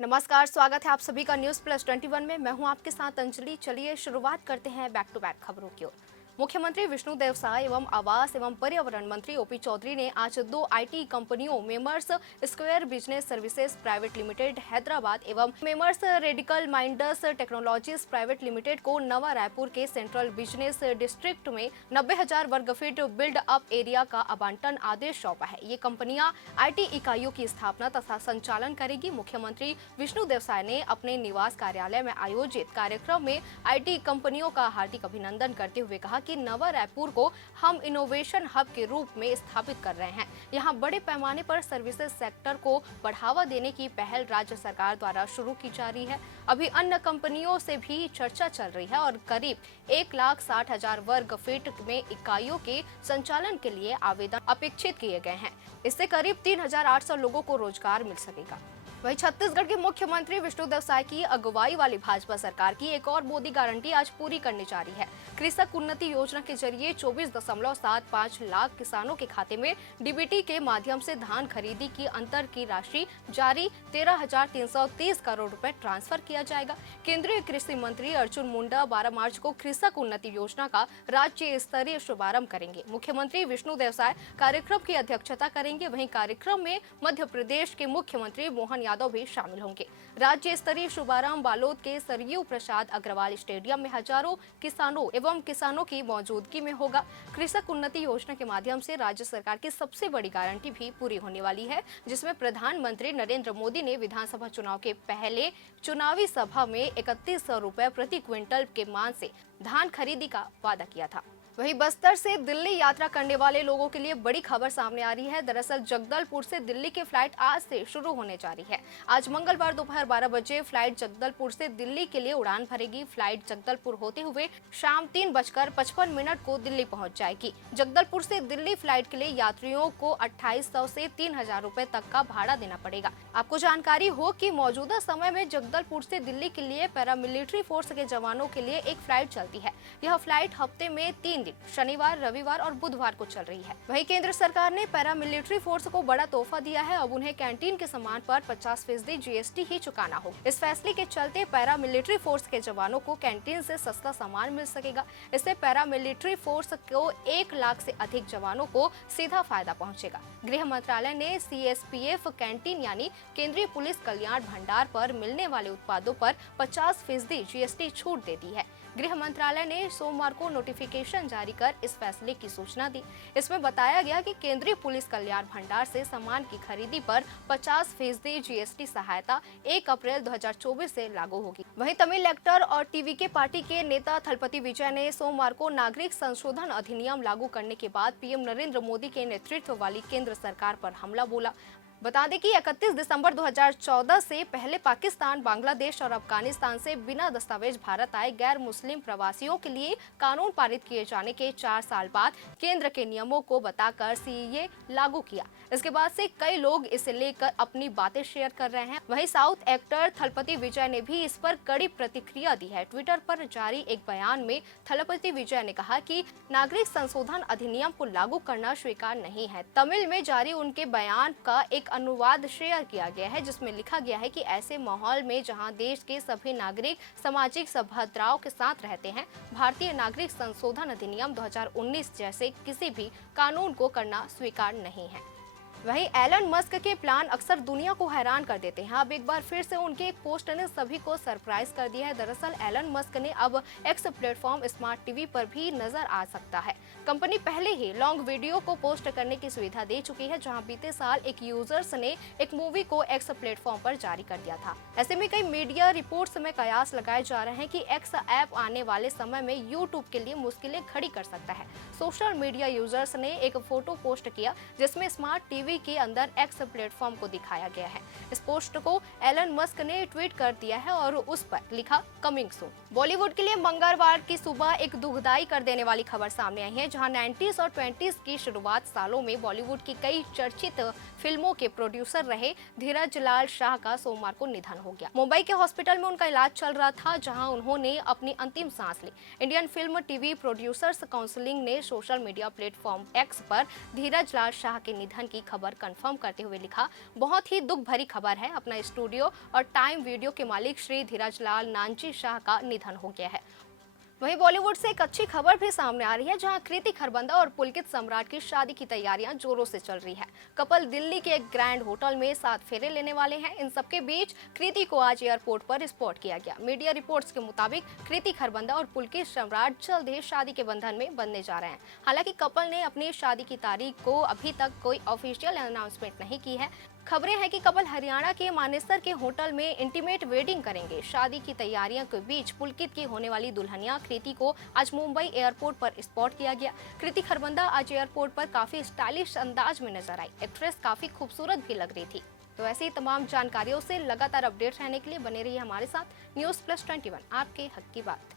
नमस्कार, स्वागत है आप सभी का न्यूज प्लस 21 में। मैं हूं आपके साथ अंजलि। चलिए शुरुआत करते हैं बैक टू बैक खबरों की ओर। मुख्यमंत्री विष्णुदेव साय एवं आवास एवं पर्यावरण मंत्री ओपी चौधरी ने आज दो आईटी कंपनियों मेमर्स square business services private limited Hyderabad एवं मेमर्स radical minds technologies private limited को नवा रायपुर के सेंट्रल बिजनेस डिस्ट्रिक्ट में 90,000 वर्ग फीट बिल्ड अप एरिया का आवंटन आदेश सौंपा है। ये कंपनियां आईटी इकाइयों की स्थापना तथा संचालन करेगी। मुख्यमंत्री विष्णुदेव साय ने अपने निवास कार्यालय में आयोजित कार्यक्रम में आईटी कंपनियों का हार्दिक अभिनंदन करते हुए कहा कि नवा रायपुर को हम इनोवेशन हब के रूप में स्थापित कर रहे हैं। यहां बड़े पैमाने पर सर्विसेज सेक्टर को बढ़ावा देने की पहल राज्य सरकार द्वारा शुरू की जा रही है। अभी अन्य कंपनियों से भी चर्चा चल रही है और करीब 1,60,000 वर्ग फीट में इकाइयों के संचालन के लिए आवेदन अपेक्षित किए गए हैं। इससे करीब 3,800 लोगों को रोजगार मिल सकेगा। वहीं छत्तीसगढ़ के मुख्यमंत्री विष्णुदेव साय की अगुवाई वाली भाजपा सरकार की एक और मोदी गारंटी आज पूरी करने जा रही है। कृषक उन्नति योजना के जरिए 24.75 लाख किसानों के खाते में डीबीटी के माध्यम से धान खरीदी की अंतर की राशि जारी 13,330 करोड़ रुपए ट्रांसफर किया जाएगा। केंद्रीय कृषि मंत्री अर्जुन मुंडा 12 मार्च को कृषक उन्नति योजना का राज्य स्तरीय शुभारंभ करेंगे। मुख्यमंत्री विष्णुदेव साय कार्यक्रम की अध्यक्षता करेंगे। वहीं कार्यक्रम में मध्य प्रदेश के मुख्यमंत्री मोहन यादव भी शामिल होंगे। राज्य स्तरीय शुभारंभ बालोद के सरयू प्रसाद अग्रवाल स्टेडियम में हजारों किसानों की मौजूदगी में होगा। कृषक उन्नति योजना के माध्यम से राज्य सरकार की सबसे बड़ी गारंटी भी पूरी होने वाली है, जिसमें प्रधानमंत्री नरेंद्र मोदी ने विधानसभा चुनाव के पहले चुनावी सभा में 3100 रुपए प्रति क्विंटल के मान से धान खरीदी का वादा किया था। वहीं बस्तर से दिल्ली यात्रा करने वाले लोगों के लिए बड़ी खबर सामने आ रही है। दरअसल जगदलपुर से दिल्ली की फ्लाइट आज से शुरू होने जा रही है। आज मंगलवार दोपहर 12 बजे फ्लाइट जगदलपुर से दिल्ली के लिए उड़ान भरेगी। फ्लाइट जगदलपुर होते हुए शाम 3:55 को दिल्ली पहुंच जाएगी। जगदलपुर से दिल्ली फ्लाइट के लिए यात्रियों को 2,800 से 3,000 रुपए तक का भाड़ा देना पड़ेगा। आपको जानकारी हो कि मौजूदा समय में जगदलपुर से दिल्ली के लिए पैरामिलिट्री फोर्स के जवानों के लिए एक फ्लाइट चलती है। यह फ्लाइट हफ्ते में 3 दिन शनिवार, रविवार और बुधवार को चल रही है। वहीं केंद्र सरकार ने पैरामिलिट्री फोर्स को बड़ा तोहफा दिया है। अब उन्हें कैंटीन के सामान पर 50% जीएसटी ही चुकाना होगा। इस फैसले के चलते पैरामिलिट्री फोर्स के जवानों को कैंटीन से सस्ता सामान मिल सकेगा। इससे पैरामिलिट्री फोर्स को 1 लाख से अधिक जवानों को सीधा फायदा पहुंचेगा। गृह मंत्रालय ने सीएसपीएफ कैंटीन यानी केंद्रीय पुलिस कल्याण भंडार पर मिलने वाले उत्पादों पर 50% जीएसटी छूट दे दी है। गृह मंत्रालय ने सोमवार को नोटिफिकेशन जारी कर इस फैसले की सूचना दी। इसमें बताया गया कि केंद्रीय पुलिस कल्याण भंडार से सामान की खरीदी पर 50% जीएसटी सहायता 1 अप्रैल 2024 से लागू होगी। वहीं तमिल एक्टर और टीवीके पार्टी के नेता थलपति विजय ने सोमवार को नागरिक संशोधन अधिनियम लागू करने के बाद पीएम नरेंद्र मोदी के नेतृत्व वाली केंद्र सरकार पर हमला बोला। बता दें कि 31 दिसंबर 2014 से पहले पाकिस्तान, बांग्लादेश और अफगानिस्तान से बिना दस्तावेज भारत आए गैर मुस्लिम प्रवासियों के लिए कानून पारित किए जाने के 4 साल बाद केंद्र के नियमों को बताकर सीएए लागू किया। इसके बाद से कई लोग इसे लेकर अपनी बातें शेयर कर रहे हैं। वहीं साउथ एक्टर थलपति विजय ने भी इस पर कड़ी प्रतिक्रिया दी है। ट्विटर पर जारी एक बयान में थलपति विजय ने कहा कि नागरिक संशोधन अधिनियम को लागू करना स्वीकार नहीं है। तमिल में जारी उनके बयान का एक अनुवाद शेयर किया गया है, जिसमें लिखा गया है कि ऐसे माहौल में जहां देश के सभी नागरिक सामाजिक सभद्रताओं के साथ रहते हैं, भारतीय नागरिक संशोधन अधिनियम 2019 जैसे किसी भी कानून को करना स्वीकार नहीं है। वहीं एलन मस्क के प्लान अक्सर दुनिया को हैरान कर देते हैं। अब एक बार फिर से उनके एक पोस्ट ने सभी को सरप्राइज कर दिया है। दरअसल एलन मस्क ने अब एक्स प्लेटफॉर्म स्मार्ट टीवी पर भी नजर आ सकता है। कंपनी पहले ही लॉन्ग वीडियो को पोस्ट करने की सुविधा दे चुकी है, जहां बीते साल एक यूजर्स ने एक मूवी को एक्स प्लेटफॉर्म पर जारी कर दिया था। ऐसे में कई मीडिया रिपोर्ट्स में कयास लगाए जा रहे हैं कि एक्स ऐप आने वाले समय में यूट्यूब के लिए मुश्किलें खड़ी कर सकता है। सोशल मीडिया यूजर्स ने एक फोटो पोस्ट किया जिसमें स्मार्ट टीवी के अंदर एक्स प्लेटफॉर्म को दिखाया गया है। इस पोस्ट को एलन मस्क ने ट्वीट कर दिया है और उस पर लिखा कमिंग सून। बॉलीवुड के लिए मंगलवार की सुबह एक दुखदाई कर देने वाली खबर सामने आई है, जहां 90s और 20s की शुरुआत सालों में बॉलीवुड की कई चर्चित फिल्मों के प्रोड्यूसर रहे धीरज लाल शाह का सोमवार को निधन हो गया। मुंबई के हॉस्पिटल में उनका इलाज चल रहा था, जहां उन्होंने अपनी अंतिम सांस ली। Indian film TV producers council ने सोशल मीडिया प्लेटफॉर्म एक्स पर धीरज लाल शाह के निधन की खबर खबर कंफर्म करते हुए लिखा, बहुत ही दुख भरी खबर है, अपना स्टूडियो और टाइम वीडियो के मालिक श्री धीरज लाल नानजी शाह का निधन हो गया है। वहीं बॉलीवुड से एक अच्छी खबर भी सामने आ रही है, जहां कृति खरबंदा और पुलकित सम्राट की शादी की तैयारियां जोरों से चल रही है। कपल दिल्ली के एक ग्रैंड होटल में 7 फेरे लेने वाले हैं। इन सबके बीच कृति को आज एयरपोर्ट पर स्पॉट किया गया। मीडिया रिपोर्ट्स के मुताबिक कृति खरबंदा और पुलकित सम्राट जल्द ही शादी के बंधन में बंधने जा रहे हैं। हालांकि कपल ने अपनी शादी की तारीख को अभी तक कोई ऑफिशियल अनाउंसमेंट नहीं की है। खबरें हैं कि कपल हरियाणा के मानेसर के होटल में इंटीमेट वेडिंग करेंगे। शादी की तैयारियों के बीच पुलकित की होने वाली दुल्हनिया कृति को आज मुंबई एयरपोर्ट पर स्पॉट किया गया। कृति खरबंदा आज एयरपोर्ट पर काफी स्टाइलिश अंदाज में नजर आई। एक्ट्रेस काफी खूबसूरत भी लग रही थी। तो ऐसी तमाम जानकारियों से लगातार अपडेट रहने के लिए बने रहिए हमारे साथ। न्यूज़ प्लस 21, आपके हक की बात।